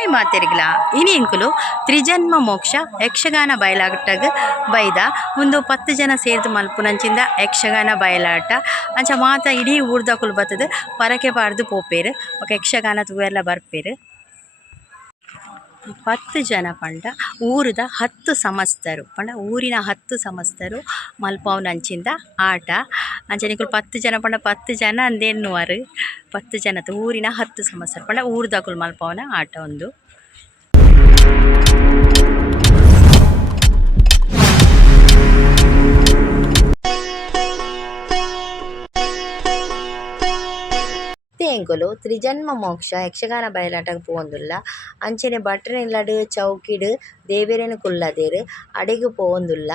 Hi ಮಾತೆರಿಗ್ಲ ಇನಿ ಇಂಕುಲು ತ್ರಿಜನ್ಮ ಮೋಕ್ಷ ಯಕ್ಷಗಾನ ಬಯಲಾಟಗ್ ಬೈದ ಒಂದು 10 ಜನ ಸೇರ್ದು ಮಲ್ಪುನಂಚಿಂದ ಯಕ್ಷಗಾನ ಬಯಲಾಟ ಅಂಚ ಮಾತ ಇಡೀ ಊರ್ದಕುಲು ಬತ್ತದ ಪರಕೆ ಪಾರ್ದು ಪೋಪೇರು ಬೊಕ ಯಕ್ಷಗಾನ ತೂವೆಲ್ಲ ಬರ್ಪೇರು. 10 ಜನ ಪಂಡ ಊರದ 10 ಸಮಸ್ತರು ಪಂಡ ಊರಿನ 10 ಸಮಸ್ತರು ಮಲ್ಪವನಂಚಿಂದ ಆಟ ಅಂಚನಿಕುಲು 10 ಜನ ಪಂಡ 10 ಜನ ಅಂದೇನ್ನುವರು 10 ಜನದ ಊರಿನ 10 ಸಮಸ್ತರು ಪಂಡ ಊರ್ದಕುಲು ಮಲ್ಪವನ ಆಟ ಒಂದು. ಎಂಕುಲು ತ್ರಿಜನ್ಮ ಮೋಕ್ಷ ಯಕ್ಷಗಾನ ಬಯಲಾಟಗ್ ಪೋವೊಂದುಲ್ಲ ಅಂಚನೆ ಭಟ್ರನಿಲ್ಲಡ್ ಚೌಕಿಡ್ ದೇವೆರೆನ್ ಕುಲ್ಲದೆರ್ ಅಡೆಗ್ ಪೋವೊಂದುಲ್ಲ.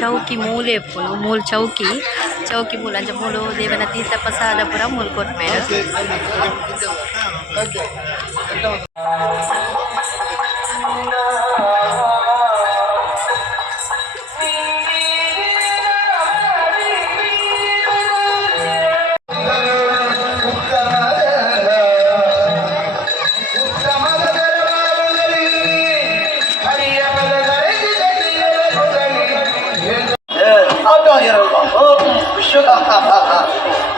ಚೌಕಿ ಮೂಲೆ ಎಪ್ಪುನು ಮೂಲು ಚೌಕಿ ಮೂಲ ಅಂಚ ಮೂಲು ದೇವನ ತೀರ್ಥ ಪ್ರಸಾದ ಪುರ ಮೂಲು ಕೊಟ್ಬೇರು.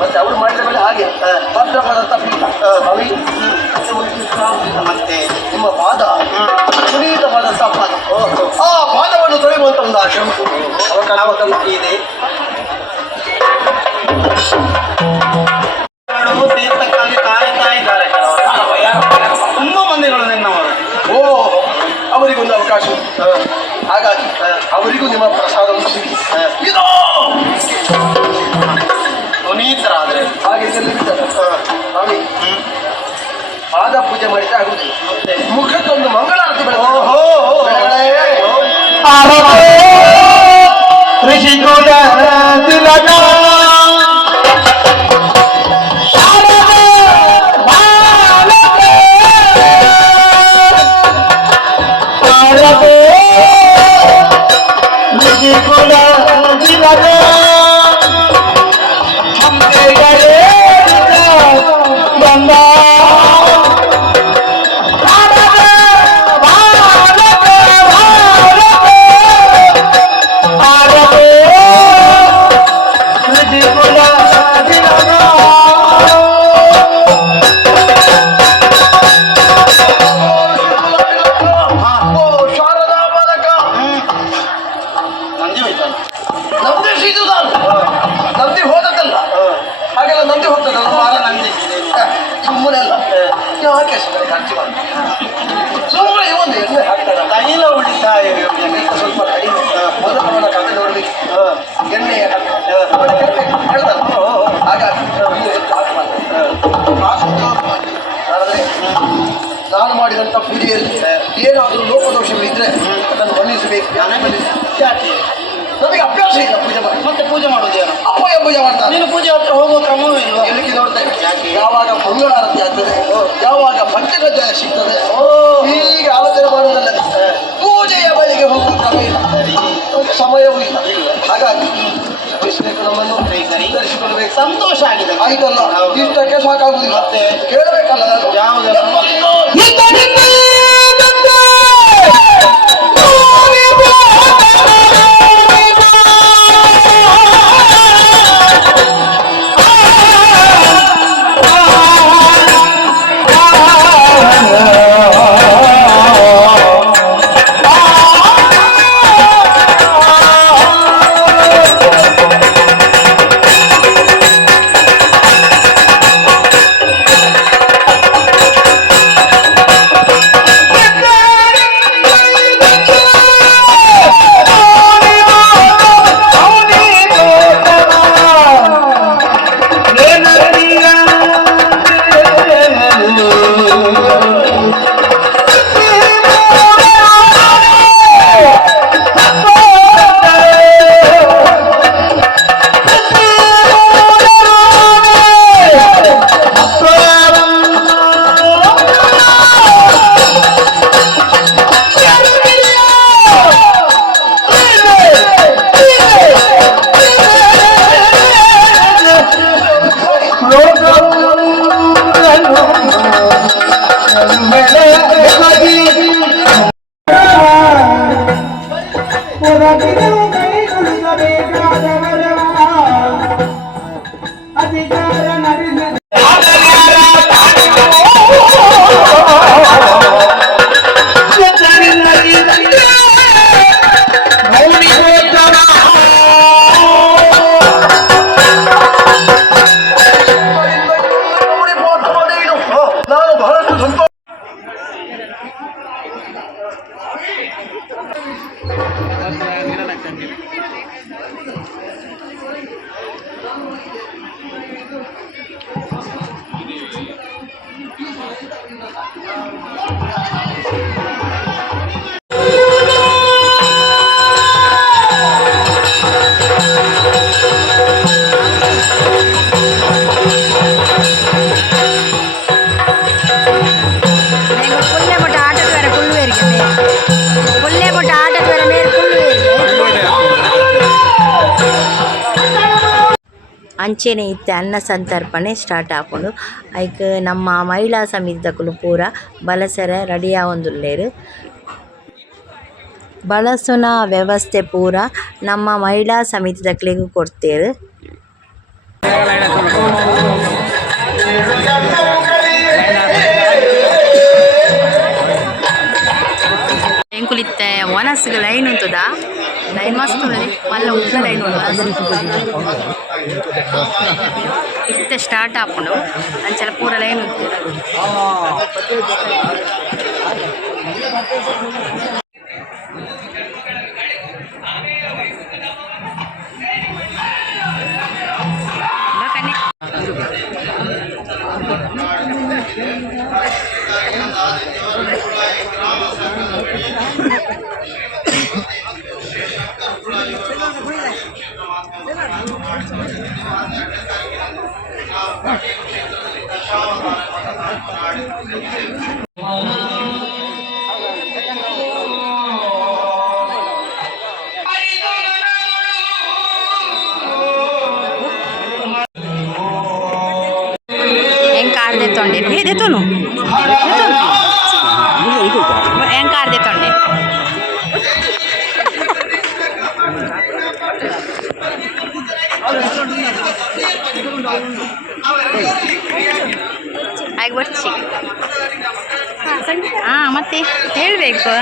ಮತ್ತೆ ಅವರು ಮಾಡಿದ ಮೇಲೆ ಹಾಗೆ ಭದ್ರಪದಂತ ಮತ್ತೆ ನಿಮ್ಮ ಪಾದ ಪುನೀತವಾದಂತಹ ಪಾದ ಆ ಪಾದವನ್ನು ತೊಳೆಯುವಂತ ಒಂದು ಆಶ್ರಮ ಅವಕಾಶ ಇದೆ. ತೀರ್ಥಕ್ಕಾಗಿ ಕಾಯ್ತಾ ಇದ್ದಾರೆ ತುಂಬಾ ಮಂದಿಗಳು ನಿನ್ನವರು. ಓ ಅವರಿಗೊಂದು ಅವಕಾಶ ಹಾಗಾಗಿ ಅವರಿಗೂ ನಿಮ್ಮ ಪ್ರಸಾದವನ್ನು ಸಿಗಿ ಇದೋ ಪುನೀತರಾದರೆ ಹಾಗೆ ಸ್ವಾಮಿ ಪಾದ ಪೂಜೆ ಮಾಡಿದ್ರೆ ಆಗುದಿಲ್ಲ. ಮುಖಕ್ಕೊಂದು ಮಂಗಳಾರತಿ ನಂದಿ ಹೋದದ್ದಲ್ಲ ಹಾಗೆಲ್ಲ ನಂದಿ ಹೋಗ್ತದಲ್ಲ ಬಾರ ನಂದಿ ಸುಮ್ಮನೆಲ್ಲ ಯಾಕೆ ಸುಮ್ಮನೆ ಖರ್ಚು ಮಾಡಿ ಸುಮ್ಮನೆ ಒಂದು ಎಣ್ಣೆ ಹಾಕ್ತಾರ ತೈಲ ಉಳಿತಾಯ ಸ್ವಲ್ಪ ಕಡಿಮೆ ಮೊದಲ ಕತೆ ನೋಡ್ಲಿಕ್ಕೆ ಎಣ್ಣೆ ಹೇಳ್ತಾರೆ ಹಾಗಾಗಿ ನಾನು ಮಾಡಿದಂಥ ಪೂಜೆಯಲ್ಲಿ ಏನಾದರೂ ಲೋಪದೋಷಗಳಿದ್ರೆ ಅದನ್ನು ಮನ್ನಿಸಬೇಕು. ಯಾಕೆ ನನಗೆ ಅಭ್ಯಾಸ ಇಲ್ಲ ಪೂಜೆ ಮಾಡಿ. ಮತ್ತೆ ಪೂಜೆ ಮಾಡುವುದೇನು? ಅಪ್ಪಯ್ಯ ಪೂಜೆ ಮಾಡ್ತಾರೆ. ನೀನು ಪೂಜೆ ಹತ್ರ ಹೋಗುವ ಕ್ರಮವೇ ಇಲ್ವಾ? ಎಲ್ಲಿಗೆ ನೋಡ್ತೇನೆ. ಯಾವಾಗ ಮಂಗಳಾರತಿ ಆಗ್ತದೆ, ಯಾವಾಗ ಪಂಚಗಜ್ಜಾಯ ಸಿಗ್ತದೆ, ಹೀಗೆ ಆಲೋಚನೆ ಮಾಡುವುದಲ್ಲದೆ ಪೂಜೆಯ ಬಳಿಗೆ ಹೋಗುವ ಕ್ರಮ ಇಲ್ಲ, ಸಮಯವೂ ಇಲ್ಲ. ಹಾಗಾಗಿ ನಮ್ಮನ್ನು ಧರಿಸಿಕೊಳ್ಬೇಕು. ಸಂತೋಷ ಆಗಿದೆ. ಆಯ್ತಲ್ಲ, ಇಷ್ಟಕ್ಕೆ ಸಾಕಾಗುದಿಲ್ಲ. ಮತ್ತೆ ಕೇಳಬೇಕಲ್ಲ ಯಾವುದೆಲ್ಲ ಅಂಚೆನೆ ಇತ್ತೆ ಅನ್ನ ಸಂತರ್ಪಣೆ ಸ್ಟಾರ್ಟ್ ಆಪುಂಡು. ಐಕ್ ನಮ್ಮ ಮಹಿಳಾ ಸಮಿತಿದಕುಲು ಪೂರ ಬಲಸರ ರೆಡಿ ಆವೊಂದುಲ್ಲೆರ್. ಬಳಸುನ ವ್ಯವಸ್ಥೆ ಪೂರ ನಮ್ಮ ಮಹಿಳಾ ಸಮಿತಿದಕ್ಲೆಗ್ ಕೊಡ್ತೇರ್. ಎಂಕುಲಿತ್ತೆ ವನಸ್ಗೆ ಲೈನ್ ಉಂಟುದ, ಲೈನ್ ಮಸ್ತ್ ಉಂಟು ಮಲ್ಲ ಉದ್ದ ಲೈನ್ ಉಂಟು. ಇತ್ತೆ ಸ್ಟಾರ್ಟ್ ಆಪುಂಡು ಅಂಚಲ ಪೂರ ಲೈನ್ ಉಂಟು. ತೊಂಡೆ ದೇತೋನು ಎಂಕಾರ ತೊಂಡೆ ಆಗಿ ಬರ್ಚಿ ಹಾಂ ಮತ್ತೆ ಹೇಳಬೇಕು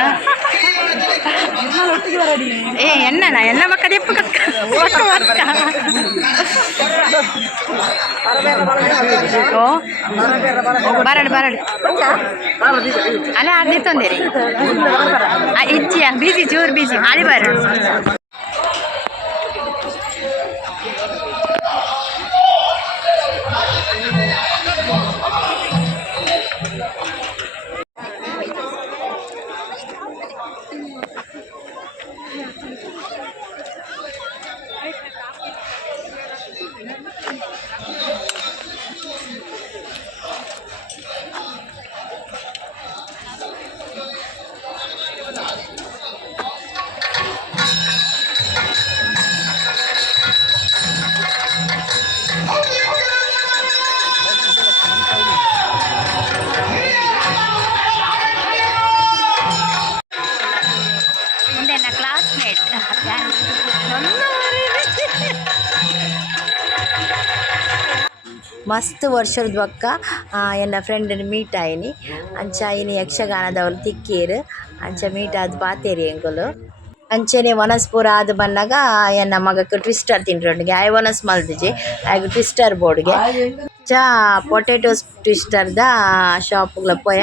ಏ ಎನ್ನ ಎನ್ನ ಮಕ್ಕ ದೆಪ್ಪ ಕಕ್ಕ ಓ ಬರಡು ಬರಡು ಅಲ್ಲ ಅರ್ಧಿ ತೊಂದೇರಿ ಇಚ್ಚಿಯ ಬೀಸಿ ಚೂರು ಬೀಸಿ ಅಲ್ಲಿ ಬರಡು ಮಸ್ತ್ ವರ್ಷದ ಬೊಕ್ಕ ಎನ್ನ ಫ್ರೆಂಡನ್ನು ಮೀಟ್ ಆಯಿನಿ ಅಂಚ ಇನಿ ಯಕ್ಷಗಾನದವ್ರು ತಿಕ್ಕೇರು ಅಂಚ ಮೀಟ್ ಆದ್ ಪಾತೇರಿ ಎಂಕುಲು ಅಂಚನೆ ವನಸ್ ಪೂರ ಆದ್ ಬನ್ನಗ ಎನ್ನ ಮಗಕ್ಕೆ ಟ್ವಿಸ್ಟರ್ ತಿಂಡ್ರೊಂಡಿಗೆ ಆಯ್ ವನಸ್ ಮಲ್ದಿಜೆ ಆಯ್ಗೆ ಟ್ವಿಸ್ಟರ್ ಬೋರ್ಡ್ಗೆ ಚಾ ಪೊಟೆಟೋಸ್ ಟ್ವಿಸ್ಟರ್ದ ಶಾಪ್ಗಳ ಪೋಯ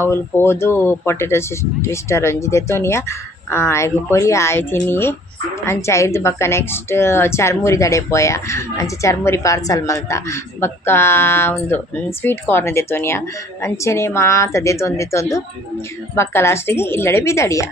ಅವ್ಲು ಪೋದು ಪೊಟೆಟೋ ಟ್ವಿಸ್ಟರ್ ಒಂಜಿ ದೆತೊನಿಯ ಆಯ್ಗೆ ಕೊರಿ ಆಯ್ ತಿನ್ನಿ ಅಂಚ ಐದು ಬಕ್ಕ ನೆಕ್ಸ್ಟ್ ಚರ್ಮುರಿ ದಡೆ ಪೋಯ ಅಂಚ ಚರ್ಮುರಿ ಪಾರ್ಸಲ್ ಮಲ್ತ ಬಕ್ಕ ಒಂದು ಸ್ವೀಟ್ ಕಾರ್ನ್ ದೆತೊನಿಯ ಅಂಚನೆ ಮಾತ ದೆತೊಂದು ಬಕ್ಕ ಲಾಸ್ಟಿಗೆ ಇಲ್ಲಡೆ ಬಿದಡಿಯ.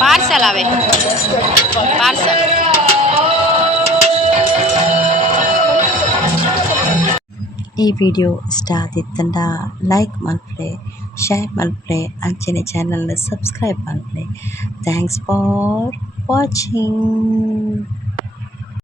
ಪಾರ್ಸಲ್ ಅವೆ ಪಾರ್ಸಲ್ ಈ ವಿಡಿಯೋ ಇಷ್ಟ ಆದಿತ್ತಂಡ ಲೈಕ್ ಮಲ್ಪಡೆ ಶೇರ್ ಮಲ್ಪಡೆ ಅಂಚನೆ ಚಾನಲ್ನ ಸಬ್ಸ್ಕ್ರೈಬ್ ಮಲ್ಪಡೆ ಥ್ಯಾಂಕ್ಸ್ ಫಾರ್ ವಾಚಿಂಗ್.